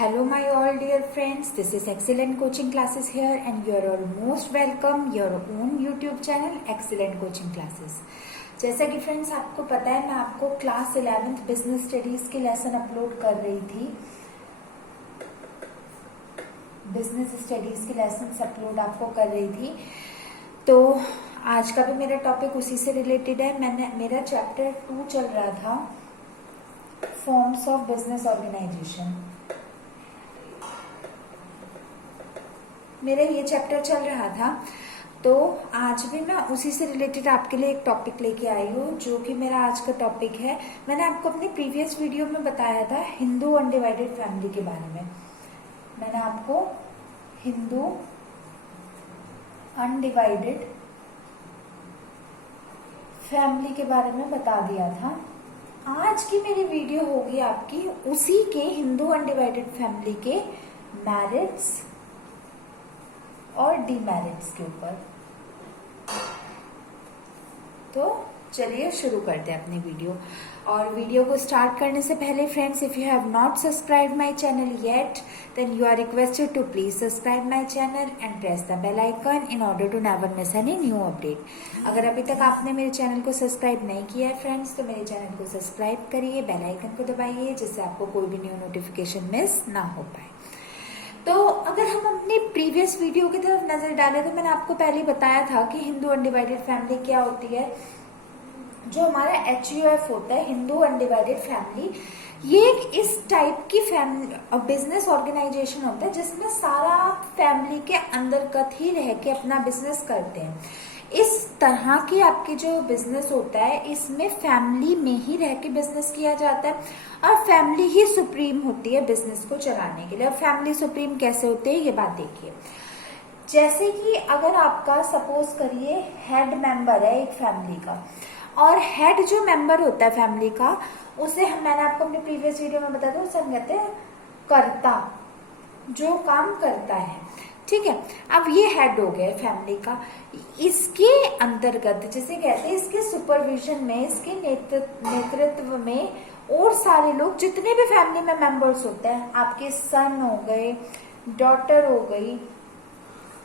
Hello my all dear friends, this is Excellent Coaching Classes here and you are all most welcome your own YouTube channel Excellent Coaching Classes। जैसा कि friends आपको पता है मैं आपको class 11th business studies की lesson upload कर रही थी, बिजनेस स्टडीज की लेसन अपलोड आपको कर रही थी। तो आज का भी मेरा टॉपिक उसी से रिलेटेड है। मेरा चैप्टर 2 चल रहा था, फॉर्म्स ऑफ बिजनेस ऑर्गेनाइजेशन। मेरा ये चैप्टर चल रहा था, तो आज भी मैं उसी से रिलेटेड आपके लिए एक टॉपिक लेके आई हूँ, जो कि मेरा आज का टॉपिक है। मैंने आपको अपनी प्रीवियस वीडियो में बताया था हिंदू अनडिवाइडेड फैमिली के बारे में। मैंने आपको हिंदू अनडिवाइडेड फैमिली के बारे में बता दिया था। आज की मेरी वीडियो होगी आपकी उसी के हिंदू अनडिवाइडेड फैमिली के मैरिट्स और डीमेरिट्स के ऊपर। तो चलिए शुरू करते हैं अपनी वीडियो। और वीडियो को स्टार्ट करने से पहले friends, if you have not subscribe my channel yet then you are requested to please subscribe my channel and press the bell icon in order to never miss any new update. अगर अभी तक आपने मेरे channel को subscribe नहीं किया है friends, तो मेरे चैनल को सब्सक्राइब करिए, बेल आइकन को दबाइए, जिससे आपको कोई भी न्यू नोटिफिकेशन मिस ना हो पाए। तो अगर हम अपनी प्रीवियस वीडियो की तरफ नजर डालें तो मैंने आपको पहले ही बताया था कि हिंदू अनडिवाइडेड फैमिली क्या होती है। जो हमारा HUF होता है, हिंदू अनडिवाइडेड फैमिली, ये एक इस टाइप की फैमिली बिजनेस ऑर्गेनाइजेशन होता है जिसमें सारा फैमिली के अंतर्गत ही रह के अपना बिजनेस करते हैं। इस तरह की आपकी जो बिजनेस होता है, इसमें फैमिली में ही रह के बिजनेस किया जाता है और फैमिली ही सुप्रीम होती है बिजनेस को चलाने के लिए। अब फैमिली सुप्रीम कैसे होते हैं ये बात देखिए। जैसे कि अगर आपका सपोज करिए हेड मेंबर है एक फैमिली का, और हेड जो मेंबर होता है फैमिली का, उसे मैंने आपको अपने प्रीवियस वीडियो में बताया था, उसे हम कहते हैं कर्ता, जो काम करता है। ठीक है, अब ये हेड हो गया फैमिली का। इसके अंतर्गत जिसे कहते हैं, इसके सुपरविजन में, इसके नेतृत्व में और सारे लोग, जितने भी फैमिली में मेंबर्स होते हैं, आपके सन हो गए, डॉटर हो गई,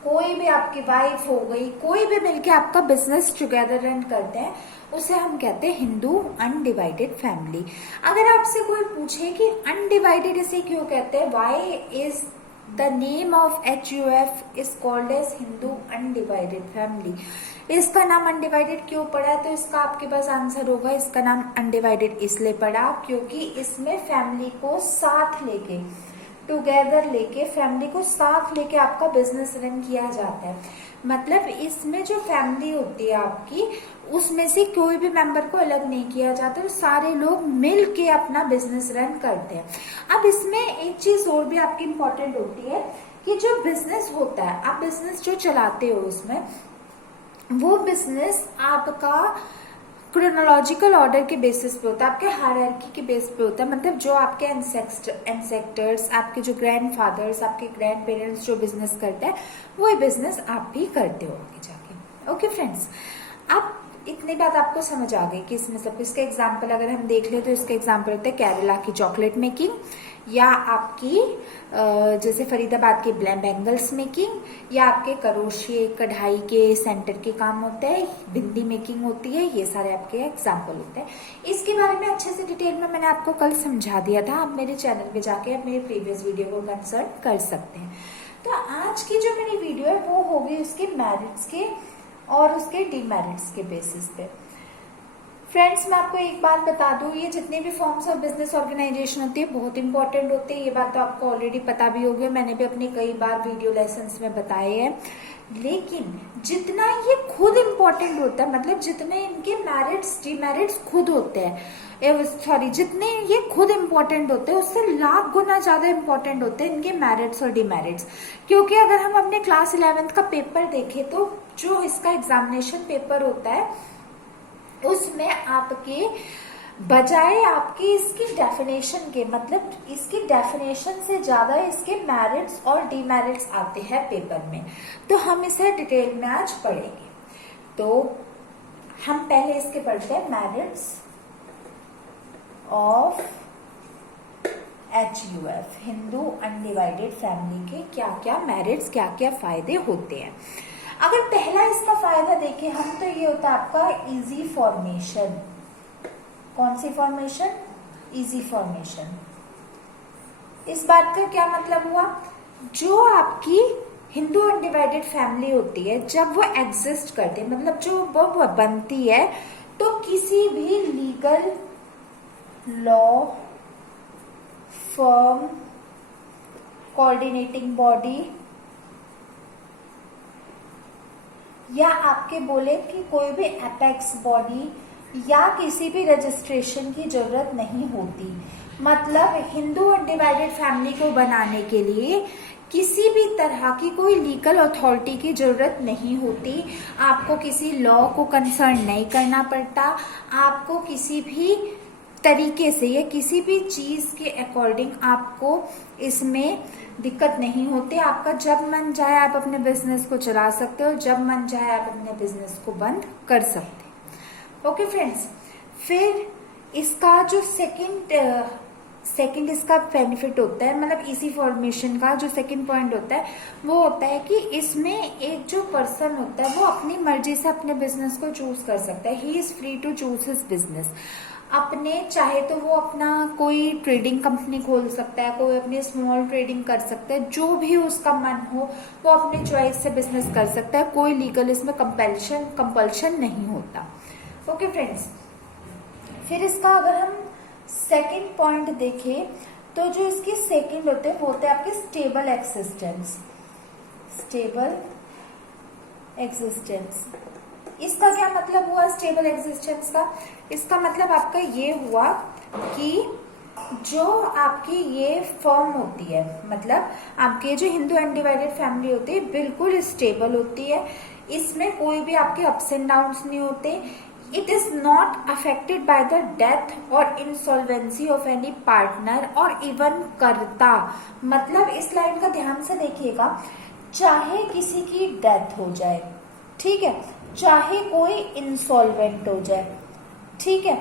कोई भी आपकी वाइफ हो गई, कोई भी मिलके आपका बिजनेस टुगेदर रन करते हैं, उसे हम कहते हैं हिंदू अनडिवाइडेड फैमिली। अगर आपसे कोई पूछे कि अनडिवाइडेड इसे क्यों कहते हैं, why is the name of HUF is called as Hindu undivided family, इसका नाम अनडिवाइडेड क्यों पड़ा है, तो इसका आपके पास आंसर होगा, इसका नाम अनडिवाइडेड इसलिए पड़ा क्योंकि इसमें फैमिली को साथ लेके, टुगेदर लेके, फैमिली को साथ लेके आपका बिजनेस रन किया जाता है। मतलब इसमें जो फैमिली होती है आपकी, उसमें से कोई भी मेंबर को अलग नहीं किया जाता, तो सारे लोग मिल के अपना बिजनेस रन करते हैं। अब इसमें एक चीज और भी आपकी इम्पोर्टेंट होती है कि जो बिजनेस होता है, आप बिजनेस जो चलाते हो उसमें, वो बिजनेस आपका क्रोनोलॉजिकल ऑर्डर के बेसिस पे होता है, आपके हायरार्की के बेस पे होता है। मतलब जो आपके एंसेस्टर्स, आपके जो ग्रैंडफादर्स, आपके ग्रैंड पेरेंट्स जो बिजनेस करते हैं, वो बिजनेस आप भी करते हो आगे जाके। ओके फ्रेंड्स, अब इतनी बात आपको समझ आ गई कि इसमें सब। इसका एग्जाम्पल अगर हम देख ले तो इसका एग्जाम्पल होता है केरला की चॉकलेट मेकिंग, या आपकी जैसे फरीदाबाद के बैंगल्स मेकिंग, या आपके करोशिये कढ़ाई के सेंटर के काम होते हैं, बिंदी मेकिंग होती है, ये सारे आपके एग्जाम्पल होते हैं। इसके बारे में अच्छे से डिटेल में मैंने आपको कल समझा दिया था, आप मेरे चैनल पे जाके आप मेरे प्रीवियस वीडियो को कंसल्ट कर सकते हैं। तो आज की जो मेरी वीडियो है वो होगी उसके मैरिट्स के और उसके डीमेरिट्स के बेसिस पे। फ्रेंड्स, मैं आपको एक बात बता दूं, ये जितने भी फॉर्म्स ऑफ बिजनेस ऑर्गेनाइजेशन होती है बहुत इंपॉर्टेंट होते हैं। ये बात तो आपको ऑलरेडी पता भी होगी, मैंने भी अपने कई बार वीडियो लेसन्स में बताए हैं। लेकिन जितना ये खुद इंपॉर्टेंट होता है, मतलब जितने इनके मैरिट्स डीमेरिट्स खुद होते हैं, सॉरी, जितने ये खुद इंपॉर्टेंट होते हैं, उससे लाख गुना ज्यादा इंपॉर्टेंट होते हैं इनके मैरिट्स और डीमेरिट्स। क्योंकि अगर हम अपने क्लास 11th का पेपर देखें तो जो इसका एग्जामिनेशन पेपर होता है, उसमें आपके बजाय आपकी इसकी डेफिनेशन के, मतलब इसकी डेफिनेशन से ज्यादा इसके मैरिट्स और डीमेरिट्स आते हैं पेपर में। तो हम इसे डिटेल में आज पढ़ेंगे। तो हम पहले इसके पढ़ते हैं merits of HUF, Hindu undivided family के क्या क्या मेरिट्स, क्या क्या फायदे होते हैं। अगर पहला इसका फायदा देखें हम तो ये होता है आपका इजी फॉर्मेशन। कौन सी फॉर्मेशन? Easy formation. इस बात का क्या मतलब हुआ? जो आपकी हिंदू अनडिवाइडेड फैमिली होती है जब वो एग्जिस्ट करती है, मतलब जो वो बनती है, तो किसी भी legal law firm, coordinating body, या आपके बोले कि कोई भी एपेक्स बॉडी या किसी भी रजिस्ट्रेशन की जरूरत नहीं होती। मतलब हिंदू अनडिवाइडेड फैमिली को बनाने के लिए किसी भी तरह की कोई लीगल अथॉरिटी की जरूरत नहीं होती, आपको किसी लॉ को कंसर्न नहीं करना पड़ता, आपको किसी भी तरीके से या किसी भी चीज के अकॉर्डिंग आपको इसमें दिक्कत नहीं होती। आपका जब मन चाहे आप अपने बिजनेस को चला सकते हो, जब मन चाहे आप अपने बिजनेस को बंद कर सकते हो। ओके फ्रेंड्स, फिर इसका जो सेकंड इसका बेनिफिट होता है, मतलब इसी फॉर्मेशन का जो सेकंड पॉइंट होता है वो होता है कि इसमें एक जो पर्सन होता है वो अपनी मर्जी से अपने बिजनेस को चूज कर सकता है। He is free to choose his business. अपने चाहे तो वो अपना कोई ट्रेडिंग कंपनी खोल सकता है, कोई अपनी स्मॉल ट्रेडिंग कर सकता है, जो भी उसका मन हो वो अपने चॉइस से बिजनेस कर सकता है। कोई लीगल इसमें कंपल्शन नहीं होता। ओके फ्रेंड्स, फिर इसका अगर हम सेकंड पॉइंट देखें तो जो इसकी सेकंड होते हैं वो होते हैं आपके स्टेबल एक्सिस्टेंस। स्टेबल एक्सिस्टेंस, इसका क्या मतलब हुआ स्टेबल एक्सिस्टेंस का? इसका मतलब आपका ये हुआ कि जो आपकी ये फर्म होती है, मतलब आपके जो हिंदू अनडिवाइडेड फैमिली होती है बिल्कुल स्टेबल होती है, इसमें कोई भी आपके अप्स एंड डाउन्स नहीं होते। It is not affected by the death और इंसॉल्वेंसी ऑफ एनी पार्टनर और इवन कर्ता। मतलब इस लाइन का ध्यान से देखिएगा, चाहे किसी की डेथ हो जाए, ठीक है, चाहे कोई इंसॉल्वेंट हो जाए, ठीक है,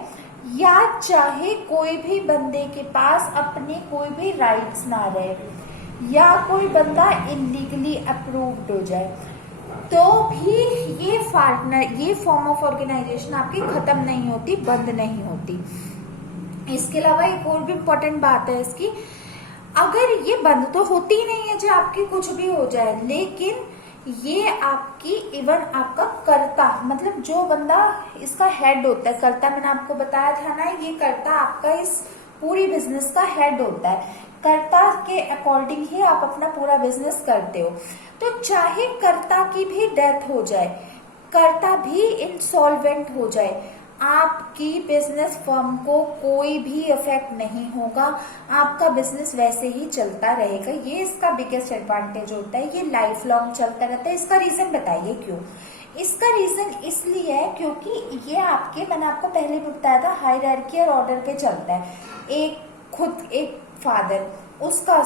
या चाहे कोई भी बंदे के पास अपने कोई भी राइट्स ना रहे, या कोई बंदा इलीगली अप्रूव्ड हो जाए, तो भी ये पार्टनर, ये फॉर्म ऑफ ऑर्गेनाइजेशन आपकी खत्म नहीं होती, बंद नहीं होती। इसके अलावा एक और भी इम्पोर्टेंट बात है इसकी, अगर ये बंद तो होती ही नहीं है जो आपकी कुछ भी हो जाए, लेकिन ये आपकी इवन आपका कर्ता, मतलब जो बंदा इसका हेड होता है, कर्ता मैंने आपको बताया था ना, ये कर्ता आपका इस पूरी बिजनेस का हेड होता है। कर्ता के अकॉर्डिंग ही आप अपना पूरा बिजनेस करते हो। तो चाहे कर्ता की भी डेथ हो जाए, कर्ता भी इंसॉल्वेंट हो जाए, आपकी बिजनेस फर्म को कोई भी इफेक्ट नहीं होगा, आपका बिजनेस वैसे ही चलता रहेगा। ये इसका बिगेस्ट एडवांटेज होता है, ये लाइफ लॉन्ग चलता रहता है। इसका रीजन बताइए क्यों? इसका रीजन इसलिए है क्योंकि ये आपके, मैंने आपको पहले भी बताया था, हायरार्की और ऑर्डर पे चलता है। एक फादर, उसका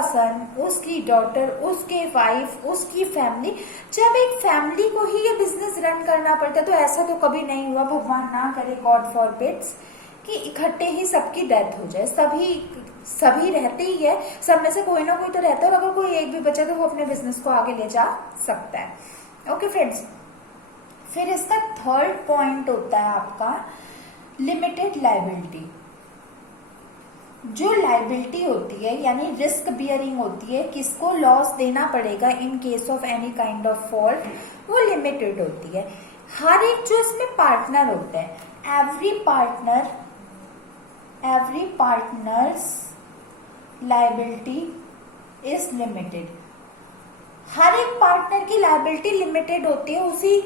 सन, उसकी डॉटर, उसके वाइफ, उसकी फैमिली, जब एक फैमिली को ही ये बिजनेस रन करना पड़ता है, तो ऐसा तो कभी नहीं हुआ, भगवान ना करे, गॉड फॉरबिड्स, कि इकट्ठे ही सबकी डेथ हो जाए। सभी रहते ही है, सब में से कोई ना कोई तो रहता है, और अगर कोई एक भी बचा तो वो अपने बिजनेस को आगे ले जा सकता है। ओके फ्रेंड्स, फिर इसका थर्ड पॉइंट होता है आपका लिमिटेड लायबिलिटी। जो लायबिलिटी होती है यानी रिस्क बियरिंग होती है, किसको लॉस देना पड़ेगा in case of any kind of fault, वो लिमिटेड होती है। हर एक जो इसमें पार्टनर होते हैं, every partner's liability is limited. हर एक पार्टनर की लायबिलिटी लिमिटेड होती है, उसी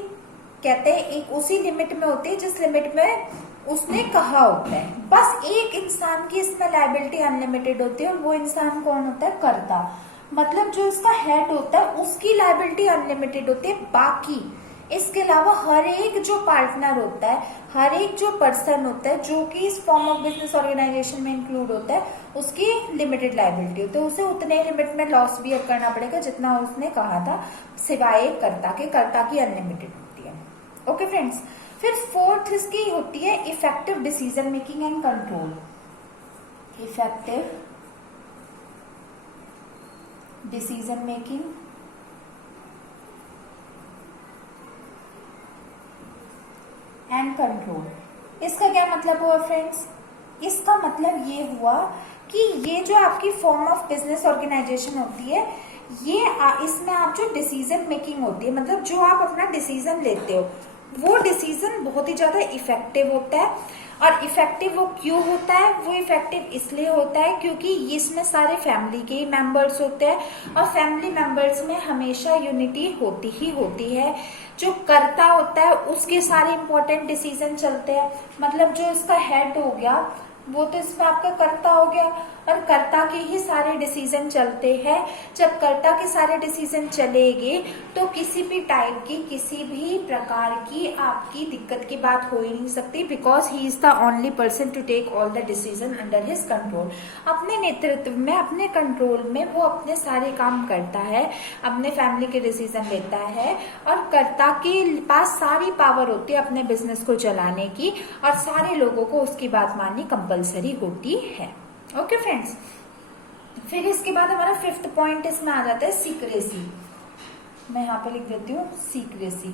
कहते हैं एक उसी लिमिट में होती है जिस लिमिट में उसने कहा होता है। बस एक इंसान की इसमें लायबिलिटी अनलिमिटेड होती है, और वो इंसान कौन होता है? कर्ता। मतलब जो इसका हेड होता है उसकी लायबिलिटी अनलिमिटेड होती है। बाकी इसके अलावा हर एक जो पार्टनर होता है, हर एक जो पर्सन होता है जो कि इस फॉर्म ऑफ बिजनेस ऑर्गेनाइजेशन में इंक्लूड होता है, उसकी लिमिटेड लायबिलिटी होती है। उसे उतने लिमिट में लॉस बियर करना पड़ेगा जितना उसने कहा था, सिवाय कर्ता की अनलिमिटेड होती है। ओके फ्रेंड्स, फिर फोर्थ इसकी होती है effective decision making and control. Effective decision making and control. इसका क्या मतलब हुआ फ्रेंड्स? इसका मतलब ये हुआ कि ये जो आपकी फॉर्म ऑफ बिजनेस ऑर्गेनाइजेशन होती है, ये इसमें आप जो डिसीजन मेकिंग होती है, मतलब जो आप अपना डिसीजन लेते हो, वो डिसीजन बहुत ही ज्यादा इफेक्टिव होता है। और इफेक्टिव वो क्यों होता है? वो इफेक्टिव इसलिए होता है क्योंकि इसमें सारे फैमिली के मेंबर्स होते हैं, और फैमिली मेंबर्स में हमेशा यूनिटी होती ही होती है। जो कर्ता होता है उसके सारे इंपॉर्टेंट डिसीजन चलते हैं, मतलब जो इसका हेड हो गया वो तो इसमें आपका कर्ता हो गया, और कर्ता के ही सारे डिसीजन चलते हैं। जब कर्ता के सारे डिसीजन चलेंगे तो किसी भी टाइप की, किसी भी प्रकार की आपकी दिक्कत की बात हो ही नहीं सकती, because he is the only person to take all the decision under his control. अपने नेतृत्व में, अपने कंट्रोल में वो अपने सारे काम करता है, अपने फैमिली के डिसीजन लेता है, और कर्ता के पास सारी पावर होती है अपने बिजनेस को चलाने की, और सारे लोगों को उसकी बात माननी कंपलसरी होती है। ओके फ्रेंड्स, फिर इसके बाद हमारा फिफ्थ पॉइंट इसमें आ जाता है सीक्रेसी। मैं यहां पे लिख देती हूँ सीक्रेसी।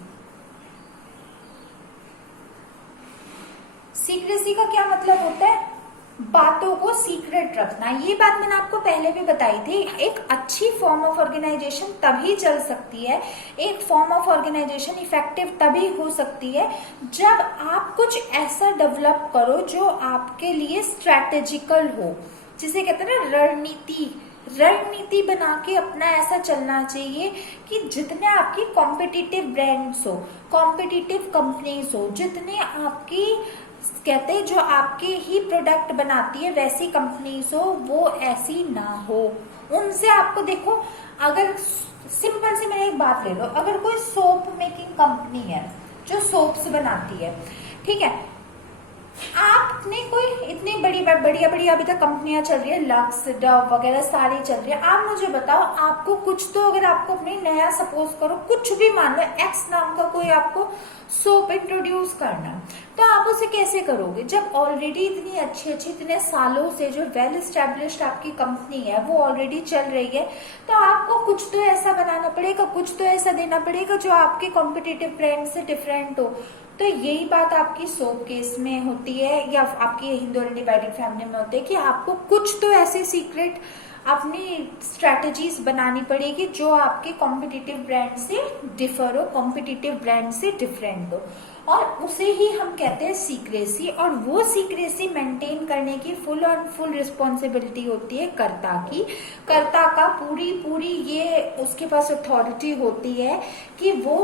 सीक्रेसी का क्या मतलब होता है? बातों को सीक्रेट रखना। ये बात मैंने आपको पहले भी बताई थी। एक अच्छी फॉर्म ऑफ ऑर्गेनाइजेशन तभी चल सकती है, एक फॉर्म ऑफ ऑर्गेनाइजेशन इफेक्टिव तभी हो सकती है जब आप कुछ ऐसा डेवलप करो जो आपके लिए स्ट्रैटेजिकल हो, जिसे कहते हैं ना रणनीति बना के अपना ऐसा चलना चाहिए कि जितने आपकी कॉम्पिटिटिव ब्रांड्स हो, कॉम्पिटिटिव कंपनीज हो, जितने आपकी कहते हैं जो आपके ही प्रोडक्ट बनाती है वैसी कंपनीज हो, वो ऐसी ना हो। उनसे आपको देखो, अगर सिंपल सी मैंने एक बात ले लो, अगर कोई सोप मेकिंग कंपनी है जो सोप्स बनाती है, ठीक है, आपने कोई इतनी बढ़िया अभी तक कंपनियां चल रही है, लक्स, डव वगैरह सारी चल रही है। आप मुझे बताओ, आपको कुछ तो, अगर आपको अपनी नया सपोज करो, कुछ भी मान लो, एक्स नाम का कोई आपको सोप इंट्रोड्यूस करना, तो आप उसे कैसे करोगे? जब ऑलरेडी इतनी अच्छी इतने सालों से जो वेल एस्टेब्लिश्ड आपकी कंपनी है वो ऑलरेडी चल रही है, तो आपको कुछ तो ऐसा बनाना पड़ेगा, कुछ तो ऐसा देना पड़ेगा जो आपके कॉम्पिटिटिव ब्रांड से डिफरेंट हो। तो यही बात आपकी सोप केस में होती है, या आपकी हिंदू अनडिवाइडेड फैमिली में होती है कि आपको कुछ तो ऐसे सीक्रेट अपनी स्ट्रैटेजीज बनानी पड़ेगी जो आपके कॉम्पिटिटिव ब्रांड से डिफर हो, कॉम्पिटिटिव ब्रांड से डिफरेंट हो, और उसे ही हम कहते हैं सीक्रेसी। और वो सीक्रेसी मेंटेन करने की फुल रिस्पॉन्सिबिलिटी होती है कर्ता की। कर्ता का पूरी ये उसके पास अथॉरिटी होती है कि वो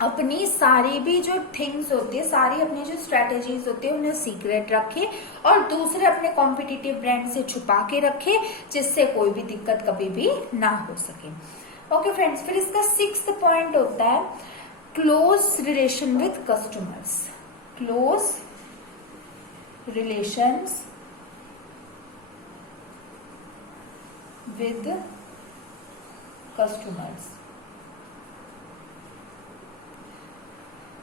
अपनी सारी भी जो थिंग्स होती है, सारी अपनी जो स्ट्रेटेजीज होती है उन्हें सीक्रेट रखे, और दूसरे अपने कॉम्पिटिटिव ब्रांड से छुपा के रखे, जिससे कोई भी दिक्कत कभी भी ना हो सके। ओके फ्रेंड्स, फिर इसका सिक्स्थ पॉइंट होता है close relation with customers. Close relations with customers.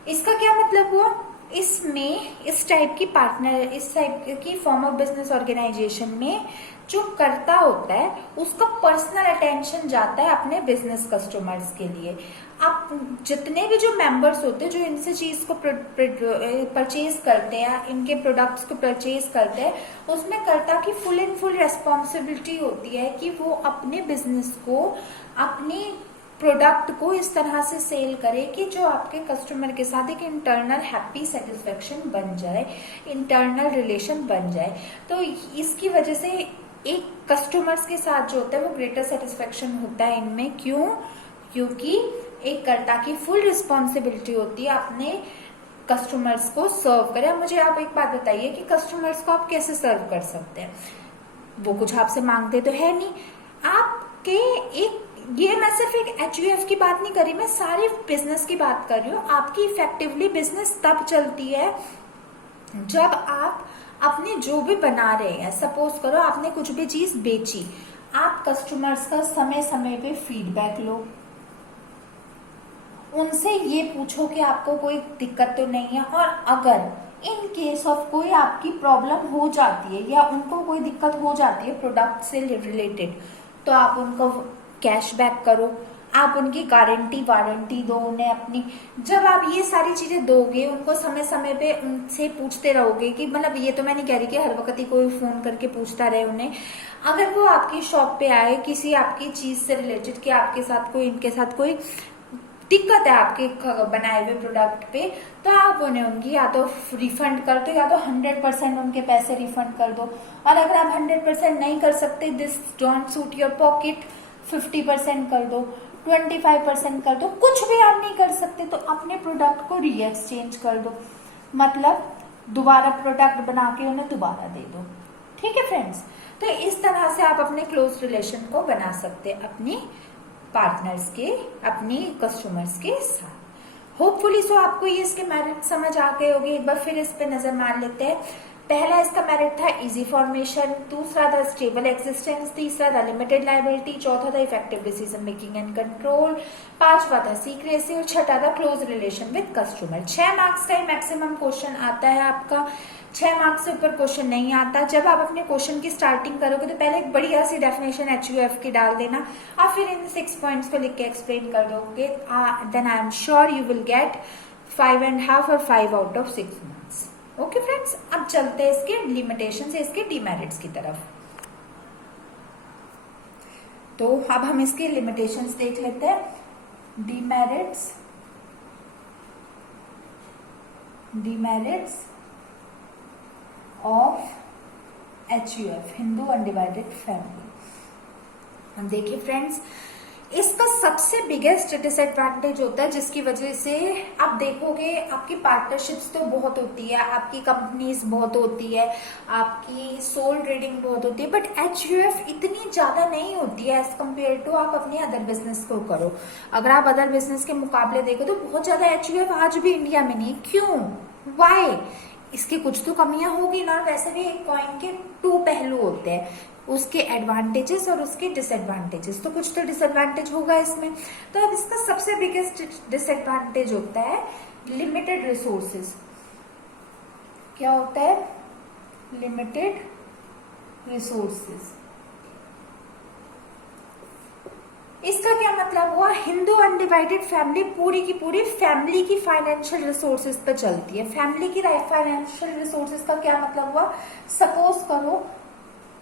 इसका क्या मतलब हुआ? इसमें इस टाइप की फॉर्म ऑफ बिजनेस ऑर्गेनाइजेशन में जो कर्ता होता है उसका पर्सनल अटेंशन जाता है अपने बिजनेस कस्टमर्स के लिए। आप जितने भी जो मेंबर्स होते हैं जो इनसे चीज को परचेज करते हैं, इनके प्रोडक्ट्स को परचेज करते हैं, उसमें कर्ता की फुल एंड फुल रेस्पॉन्सिबिलिटी होती है कि वो अपने बिजनेस को, अपनी प्रोडक्ट को इस तरह से सेल करे कि जो आपके कस्टमर के साथ एक इंटरनल हैप्पी सेटिस्फेक्शन बन जाए, इंटरनल रिलेशन बन जाए। तो इसकी वजह से एक कस्टमर्स के साथ जो होता है वो ग्रेटर सेटिस्फेक्शन होता है इनमें। क्यों? क्योंकि एक कर्ता की फुल रिस्पॉन्सिबिलिटी होती है अपने कस्टमर्स को सर्व करे। अब मुझे आप एक बात बताइए कि कस्टमर्स को आप कैसे सर्व कर सकते हैं? वो कुछ आपसे मांगते तो है नहीं, आपके एक, ये मैं सिर्फ एक HUF की बात नहीं कर रही, मैं सारे बिजनेस की बात कर रही हूँ। आपकी इफेक्टिवली बिजनेस तब चलती है जब आप अपने जो भी बना रहे हैं, सपोज करो आपने कुछ भी चीज बेची, आप कस्टमर्स का समय समय पे फीडबैक लो, उनसे ये पूछो कि आपको कोई दिक्कत तो नहीं है, और अगर इन केस ऑफ कोई आपकी प्रॉब्लम हो जाती है या उनको कोई दिक्कत हो जाती है प्रोडक्ट से रिलेटेड, तो आप उनको कैशबैक करो, आप उनकी गारंटी वारंटी दो उन्हें अपनी। जब आप ये सारी चीजें दोगे उनको, समय समय पे उनसे पूछते रहोगे कि मतलब ये तो मैं नहीं कह रही कि हर वक्त ही कोई फोन करके पूछता रहे उन्हें, अगर वो आपकी शॉप पे आए किसी आपकी चीज से रिलेटेड कि आपके साथ कोई, इनके साथ कोई दिक्कत है आपके बनाए हुए प्रोडक्ट पे, तो आप उन्हें उनकी या तो रिफंड कर दो या तो 100% उनके पैसे रिफंड कर दो। और अगर आप 100% नहीं कर सकते, this don't suit your pocket, 50% कर दो, 25% कर दो, कुछ भी आप नहीं कर सकते तो अपने प्रोडक्ट को री एक्सचेंज कर दो, मतलब दोबारा प्रोडक्ट बना के उन्हें दोबारा दे दो। ठीक है फ्रेंड्स, तो इस तरह से आप अपने क्लोज रिलेशन को बना सकते हैं अपनी पार्टनर्स के, अपनी कस्टमर्स के साथ। होपफुली सो आपको ये इसके मेरिट समझ आ गए होंगे। एक बार फिर इस पे नजर मार लेते हैं। पहला इसका मेरिट था इजी फॉर्मेशन, दूसरा था स्टेबल एक्सिस्टेंस, तीसरा था लिमिटेड लाइबिलिटी, चौथा था effective decision making and control, पांचवा था सीक्रेसी और छठा था close relation with customer. 6 marks का ही मैक्सिमम क्वेश्चन आता है आपका, 6 मार्क्स से ऊपर क्वेश्चन नहीं आता। जब आप अपने क्वेश्चन की स्टार्टिंग करोगे तो पहले एक बढ़िया सी डेफिनेशन HUF की डाल देना, और फिर इन 6 पॉइंट्स को लिख के एक्सप्लेन कर दोगे, then I am sure you will get 5.5 or 5 out of 6 marks. Okay friends, अब चलते हैं इसके लिमिटेशन से इसके डीमेरिट्स की तरफ। तो अब हम इसके लिमिटेशंस देख लेते हैं। Demerits of HUF, Hindu undivided family. हम देखिए फ्रेंड्स, इसका सबसे बिगेस्ट डिसएडवांटेज होता है जिसकी वजह से आप देखोगे आपकी पार्टनरशिप्स तो बहुत होती है, आपकी कंपनीज बहुत होती है, आपकी सोल ट्रेडिंग बहुत होती है, बट HUF इतनी ज्यादा नहीं होती है एज कम्पेयर टू आप अपने अदर बिजनेस को करो। अगर आप अदर बिजनेस के मुकाबले देखो तो बहुत ज्यादा HUF आज भी इंडिया में नहीं। क्यों, वाई? इसकी कुछ तो कमियां होगी ना, वैसे भी एक कॉइन के 2 पहलू होते हैं, उसके एडवांटेजेस और उसके डिसएडवांटेजेस, तो कुछ तो डिसएडवांटेज होगा इसमें। तो अब इसका सबसे बिगेस्ट डिसएडवांटेज होता है लिमिटेड रिसोर्सेज। क्या होता है? Limited resources. इसका क्या मतलब हुआ? हिंदू अनडिवाइडेड फैमिली पूरी की पूरी फैमिली की फाइनेंशियल रिसोर्सेज पर चलती है। फैमिली की फाइनेंशियल रिसोर्सेज का क्या मतलब हुआ? सपोज करो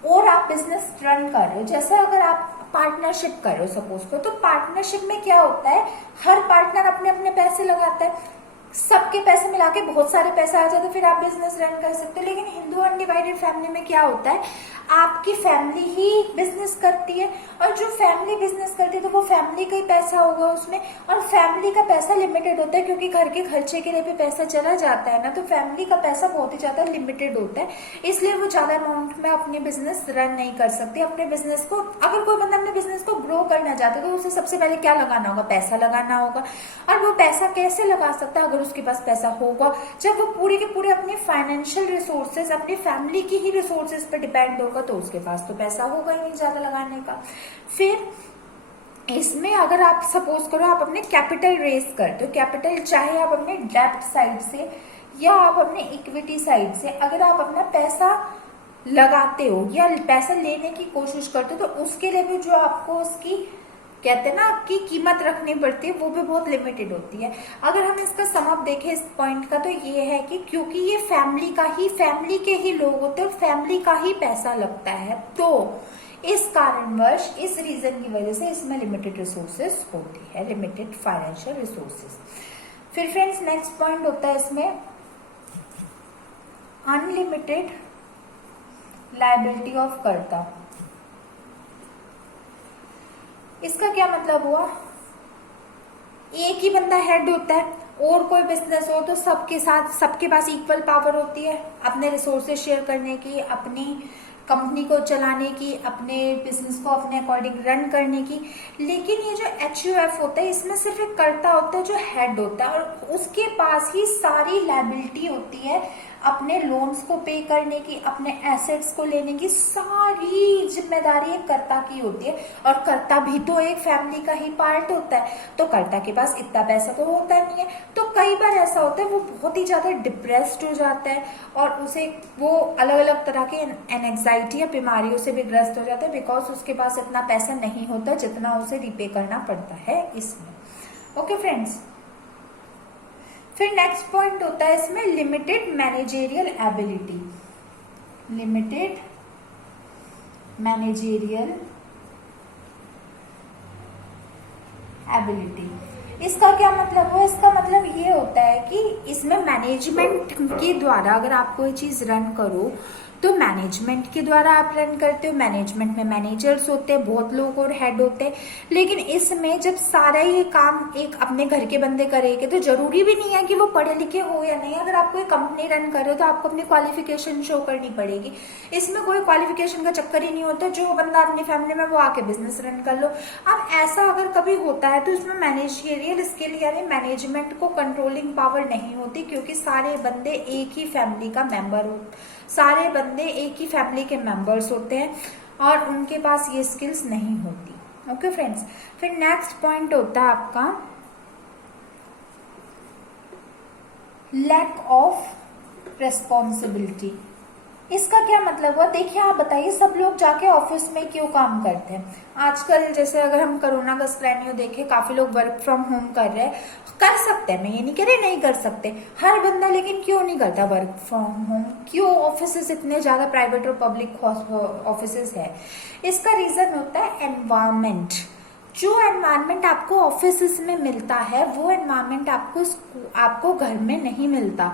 और आप बिजनेस रन कर रहे हो, जैसे अगर आप पार्टनरशिप कर रहे हो सपोज करो, तो पार्टनरशिप में क्या होता है, हर पार्टनर अपने अपने पैसे लगाता है, सबके पैसे मिला के बहुत सारे पैसे आ जाते, तो फिर आप बिजनेस रन कर सकते हो। लेकिन हिंदू अनडिवाइडेड फैमिली में क्या होता है, आपकी फैमिली ही बिजनेस करती है, और जो फैमिली बिजनेस करती है तो वो फैमिली का ही पैसा होगा उसमें, और फैमिली का पैसा लिमिटेड होता है क्योंकि घर के खर्चे के लिए भी पैसा चला जाता है ना, तो फैमिली का पैसा बहुत ही ज्यादा लिमिटेड होता है, इसलिए वो ज्यादा अमाउंट में अपने बिजनेस रन नहीं कर सकते। अपने बिजनेस को, अगर कोई बंदा अपने बिजनेस को ग्रो करना चाहता है तो उसे सबसे पहले क्या लगाना होगा? पैसा लगाना होगा। और वो पैसा कैसे लगा सकता है? अगर उसके पास पैसा होगा, जब वो पूरी के पूरे अपने फाइनेंशियल रिसोर्सेज अपनी फैमिली की ही रिसोर्सेज पर डिपेंड होगा, तो उसके पास तो पैसा होगा ही नहीं ज्यादा लगाने का। फिर इसमें अगर आप सपोज करो आप अपने कैपिटल रेज करते हो, कैपिटल चाहे आप अपने डेब्ट साइड से या आप अपने इक्विटी साइड से, अगर आप अपना पैसा लगाते हो या पैसा लेने की कोशिश करते हो, तो उसके लिए भी जो आपको उसकी कहते हैं ना आपकी कीमत रखनी पड़ती है, वो भी बहुत लिमिटेड होती है। अगर हम इसका सम अप देखें इस पॉइंट का, तो ये है कि क्योंकि ये फैमिली के ही लोग होते हैं और फैमिली का ही पैसा लगता है, तो इस कारणवश, इस रीजन की वजह से इसमें लिमिटेड रिसोर्सेज होती है, लिमिटेड फाइनेंशियल रिसोर्सेज। फिर फ्रेंड्स नेक्स्ट पॉइंट होता है इसमें अनलिमिटेड लायबिलिटी ऑफ कर्ता। इसका क्या मतलब हुआ? एक ही बंदा हेड होता है, और कोई बिजनेस हो तो सबके साथ, सबके पास इक्वल पावर होती है अपने रिसोर्सेज शेयर करने की, अपनी कंपनी को चलाने की, अपने बिजनेस को अपने अकॉर्डिंग रन करने की। लेकिन ये जो HUF होता है इसमें सिर्फ एक कर्ता होता है जो हेड होता है, और उसके पास ही सारी लायबिलिटी होती है अपने लोन्स को पे करने की, अपने एसेट्स को लेने की, सारी जिम्मेदारी एक कर्ता की होती है, और कर्ता भी तो एक फैमिली का ही पार्ट होता है। तो कर्ता के पास इतना पैसा तो होता नहीं है, तो कई बार ऐसा होता है वो बहुत ही ज्यादा डिप्रेस्ड हो जाता है और उसे वो अलग अलग तरह के एंजाइटी या बीमारियों से भी ग्रस्त हो जाता है, बिकॉज उसके पास इतना पैसा नहीं होता जितना उसे रिपे करना पड़ता है इसमें। ओके फ्रेंड्स, फिर नेक्स्ट पॉइंट होता है इसमें limited managerial ability. Limited managerial ability, इसका क्या मतलब हुआ? इसका मतलब ये होता है कि इसमें मैनेजमेंट के द्वारा अगर आप कोई चीज रन करो तो मैनेजमेंट के द्वारा आप रन करते हो, मैनेजमेंट में मैनेजर्स होते हैं, बहुत लोग और हेड होते हैं, लेकिन इसमें जब सारा ये काम एक अपने घर के बंदे करेंगे तो जरूरी भी नहीं है कि वो पढ़े लिखे हो या नहीं। अगर आप कोई कंपनी रन कर रहे हो तो आपको अपनी क्वालिफिकेशन शो करनी पड़ेगी, इसमें कोई क्वालिफिकेशन का चक्कर ही नहीं होता, जो बंदा अपनी फैमिली में वो आके बिजनेस रन कर लो। अब ऐसा अगर कभी होता है तो इसमें मैनेजरियल स्किल यानी मैनेजमेंट को कंट्रोलिंग पावर नहीं होती, क्योंकि सारे बंदे एक ही फैमिली का मेंबर हो, सारे बंदे एक ही फैमिली के मेंबर्स होते हैं और उनके पास ये स्किल्स नहीं होती। ओके फ्रेंड्स, फिर नेक्स्ट पॉइंट होता है आपका लैक ऑफ रेस्पॉन्सिबिलिटी। इसका क्या मतलब हुआ? देखिए आप बताइए, सब लोग जाके ऑफिस में क्यों काम करते हैं? आजकल जैसे अगर हम कोरोना का स्क्रैनियो देखें, काफी लोग वर्क फ्रॉम होम कर रहे हैं, कर सकते हैं, मैं ये नहीं कह रही नहीं कर सकते हर बंदा, लेकिन क्यों नहीं करता वर्क फ्रॉम होम? क्यों ऑफिसेस इतने ज्यादा प्राइवेट और पब्लिक ऑफिसेस है? इसका रीजन होता है एनवायरमेंट। जो एनवायरमेंट आपको ऑफिस में मिलता है वो एनवायरमेंट आपको घर में नहीं मिलता।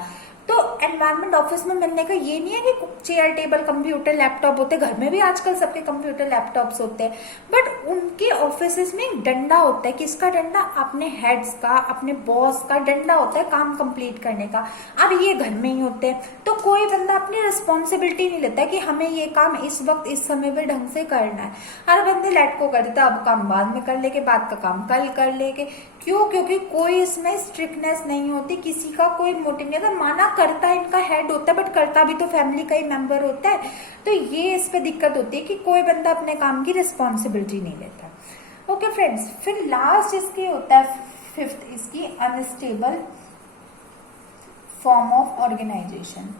तो एनवायरमेंट ऑफिस में मिलने का ये नहीं है कि चेयर टेबल कंप्यूटर लैपटॉप होते, घर में भी आजकल सबके कंप्यूटर लैपटॉप्स होते हैं, बट उनके ऑफिस में एक डंडा होता है। किसका डंडा? अपने हेड्स का, अपने बॉस का डंडा होता है काम कंप्लीट करने का। अब ये घर में ही होते हैं, तो कोई बंदा अपनी रिस्पॉन्सिबिलिटी नहीं लेता है कि हमें ये काम इस वक्त इस समय पे ढंग से करना है। हर बंदे लेट को कर देता, अब काम बाद में कर लेके, बाद का काम कल कर लेके। क्यों? क्योंकि कोई इसमें स्ट्रिक्टनेस नहीं होती, किसी का कोई मोटिव नहीं होता। माना करता है इनका हेड होता है, बट करता भी तो फैमिली का ही मेंबर होता है, तो ये इस पे दिक्कत होती है कि कोई बंदा अपने काम की रिस्पॉन्सिबिलिटी नहीं लेता। ओके फ्रेंड्स, फिर लास्ट इसकी होता है फिफ्थ इसकी unstable form of organisation.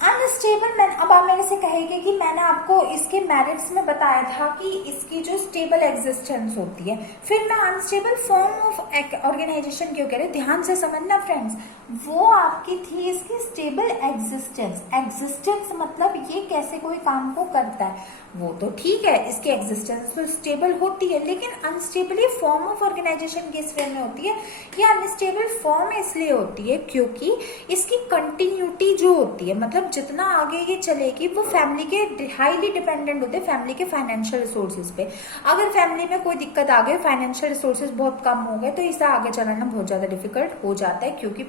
Unstable, मैं अब आप मेरे से कहेंगे कि मैंने आपको इसके मेरिट्स में बताया था कि इसकी जो स्टेबल एग्जिस्टेंस होती है, फिर मैं अनस्टेबल फॉर्म ऑफ ऑर्गेनाइजेशन क्यों कह रहे? ध्यान से समझना फ्रेंड्स, वो आपकी थी इसकी स्टेबल एग्जिस्टेंस। एग्जिस्टेंस मतलब ये कैसे कोई काम को करता है, वो तो ठीक है, इसकी एग्जिस्टेंस तो स्टेबल होती है, लेकिन अनस्टेबल ये फॉर्म ऑफ ऑर्गेनाइजेशन किस वे में होती है? ये अनस्टेबल फॉर्म इसलिए होती है क्योंकि इसकी कंटिन्यूटी जो होती है, मतलब जितना आगे ये चलेगी वो फैमिली के हाईली डिपेंडेंट होते हैं, फैमिली के फाइनेंशियल रिसोर्सेज पे। अगर फैमिली में कोई दिक्कत आ गई, फाइनेंशियल रिसोर्सेज बहुत कम हो गए, तो इसे आगे चलाना बहुत ज्यादा डिफिकल्ट हो जाता है, क्योंकि